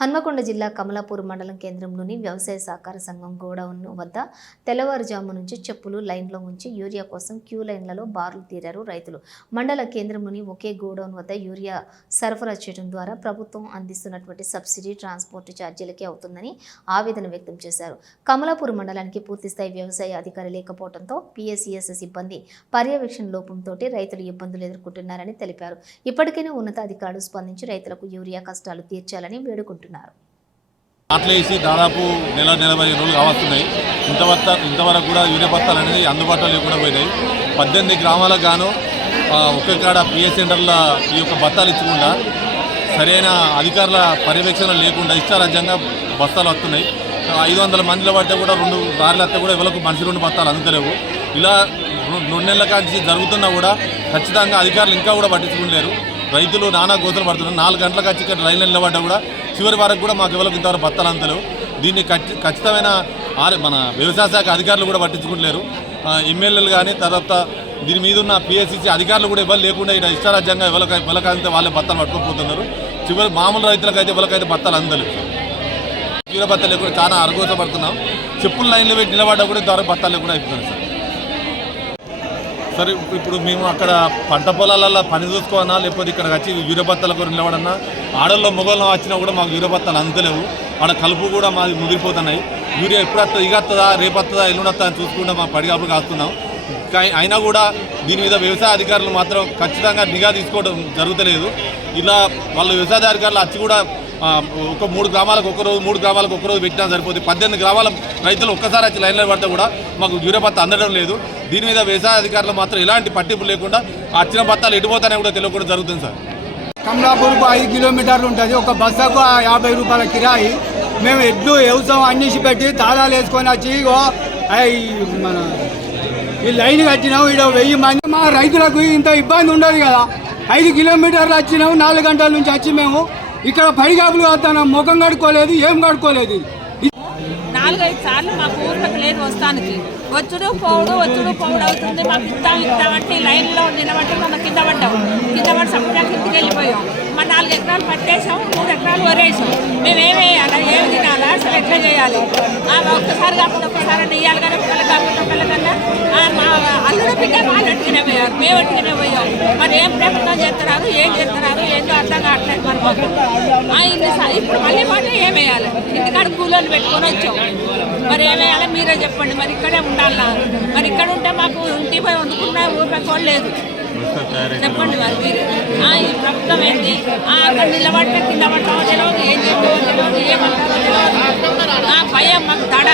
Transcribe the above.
హన్మకొండ జిల్లా కమలాపూర్ మండలం కేంద్రంలోని వ్యవసాయ సహకార సంఘం గోడౌన్ వద్ద తెల్లవారుజాము నుంచి చెప్పులు లైన్లో ఉంచి యూరియా కోసం క్యూ లైన్లలో బారులు తీరారు రైతులు. మండల కేంద్రంలోని ఒకే గోడౌన్ వద్ద యూరియా సరఫరా చేయడం ద్వారా ప్రభుత్వం అందిస్తున్నటువంటి సబ్సిడీ ట్రాన్స్పోర్ట్ ఛార్జీలకే అవుతుందని ఆవేదన వ్యక్తం చేశారు. కమలాపూర్ మండలానికి పూర్తిస్థాయి వ్యవసాయ అధికారి లేకపోవడంతో పిఎస్సిఎస్ సిబ్బంది పర్యవేక్షణ లోపంతో రైతులు ఇబ్బందులు ఎదుర్కొంటున్నారని తెలిపారు. ఇప్పటికైనా ఉన్నతాధికారులు స్పందించి రైతులకు యూరియా కష్టాలు తీర్చాలని వేడుకుంటున్నారు. ఆటలేసి దాదాపు నెల 40 రోజులు కావస్తున్నాయి. ఇంతవరకు కూడా యూరియా బత్తాలు అనేది అందుబాటులో లేకుండా పోయినాయి. 18 గ్రామాలకు గాను ఒకే కాడ పిఎస్ సెంటర్ల ఈ యొక్క బత్తాలు ఇచ్చకుండా సరైన అధికారుల పర్యవేక్షణ లేకుండా ఇష్టారాజ్యంగా బస్తాలు వస్తున్నాయి. 500 మందిలో పడితే కూడా 2 లారీలు వస్తే కూడా ఎవరికి మనిషి 2 బత్తాలు అందుతలేవు. ఇలా 2 నెలల కాంచి జరుగుతున్నా కూడా ఖచ్చితంగా అధికారులు ఇంకా కూడా పట్టించుకోలేరు. రైతులు నానా గోతులు పడుతున్నారు. 4 గంటలకు వచ్చి ఇక్కడ రైలు నిలబడ్డా కూడా చివరి వరకు కూడా మాకు ఎవరికి ఇంతవరకు బత్తాలు అంతలేవు. దీన్ని ఖచ్చితమైన మన వ్యవసాయ శాఖ అధికారులు కూడా పట్టించుకోలేరు. ఎమ్మెల్యేలు కానీ తర్వాత దీని మీద ఉన్న పిఎస్సిసి అధికారులు కూడా ఎవరు లేకుండా ఇక్కడ ఇష్టారాజ్యంగా ఎవరికైతే వాళ్ళే బత్తాలు పట్టుకోపోతున్నారు. చివరి మామూలు రైతులకైతే ఎవరికైతే బత్తాలు అందలేవు. యూరియా బత్తాలు లేకుండా చాలా అరగోసపడుతున్నాం. చెప్పుల లైన్లో పెట్టి నిలబడ్డా కూడా ఇంతవరకు బత్తాలు లేకుండా అయిపోతున్నాయి సార్. ఇప్పుడు మేము అక్కడ పంట పొలాలలో పని చూసుకోవాలన్నా లేకపోతే ఇక్కడ వచ్చి యూరియా బత్తాల కొరకు నిలబడన్నా ఆడల్లో మొగల్లో వచ్చినా కూడా మాకు యూరియా బత్తాలు అంతలేవు. ఆడ కలుపు కూడా మాది ముదిరిపోతున్నాయి. యూరియా ఎప్పుడు వస్తుందా, ఇక వస్తుందా, రేపు వస్తుందా, ఎల్లుండి వస్తుందా అని చూసుకుంటే మా పడిగాపులు కాస్తున్నాం. అయినా కూడా దీని మీద వ్యవసాయ అధికారులు మాత్రం ఖచ్చితంగా నిఘా తీసుకోవడం జరుగుతలేదు. ఇలా వాళ్ళ వ్యవసాయ అధికారులు వచ్చి కూడా ఒక 3 గ్రామాలకు ఒకరోజు 3 గ్రామాలకు ఒకరోజు పెట్టినా సరిపోతుంది. 18 గ్రామాల రైతులు ఒక్కసారి వచ్చి లైన్లో పడితే కూడా మాకు యూరియా బత్తా అందడం లేదు. దీని మీద వ్యవసాయ అధికారులు మాత్రం ఎలాంటి పట్టింపు లేకుండా వచ్చిన బత్తాలు ఎడిపోతానే కూడా తెలియకుండా జరుగుతుంది సార్. కమలాపూర్కు 5 కిలోమీటర్లు ఉంటుంది. ఒక బస్సుకు 50 రూపాయల కిరాయి. మేము ఎడ్లు వ్యవసాయం అన్నిసి పెట్టి తాళాలు వేసుకొని వచ్చి మన ఈ లైన్ కట్టినాం. ఇక్కడ 1000 మంది. మా రైతులకు ఇంత ఇబ్బంది ఉండదు కదా. 5 కిలోమీటర్లు వచ్చినాము. 4 గంటల నుంచి వచ్చి మేము ఇక్కడ పడిగాపులు వస్తున్నాం. ముఖం కడుక్కోలేదు, ఏం కడుక్కోలేదు. 4-5 సార్లు మాకు ఊర్లకు లేదు వస్తానికి. వచ్చుడు పోవుడు అవుతుంది. మాకు ఇద్దామంటే లైన్లో నిలబట్టి మనం కింద పడి సపరేట్ ఇంటికి వెళ్ళిపోయాం. మా 4 ఎకరాలు పట్టేసాం, 3 ఎకరాలు వరేసాం. మేము ఏమేయాలి, ఏమి తినాలా, అసలు ఎట్లా చేయాలి? ఒక్కసారి కాకుండా ఒక్కసారి ఇవ్వాలి కానీ ఒకళ్ళకన్నా మా అల్లుడు పిక్క వాళ్ళు అట్టుకునే పోయారు, మేము అట్టుకునే పోయాం. మరి ఏం ప్రభుత్వం చేస్తున్నారు, ఏం చేస్తున్నారు, ఏంటో అర్థం కావట్లేదు మరి మాకు. ఇప్పుడు మళ్ళీ మాట ఏమేయాలి? ఇంటికాడ కూలోని పెట్టుకొని వచ్చాం. మరి ఏమేయాలి మీరే చెప్పండి. మరి ఇక్కడే ఉండాలా? మరి ఇక్కడ ఉంటే మాకు ఇంటికి పోయి వండుకున్న ఊరికే చూడలేదు. చెప్పండి మరి మీరు. ఈ ప్రభుత్వం ఏంటి? అక్కడ నిలబడితే కింద పడతామో తెలియదు, ఏం చేస్తామో తెలియదు, ఏమంటారో తెలియదు. భయం మాకు దడ.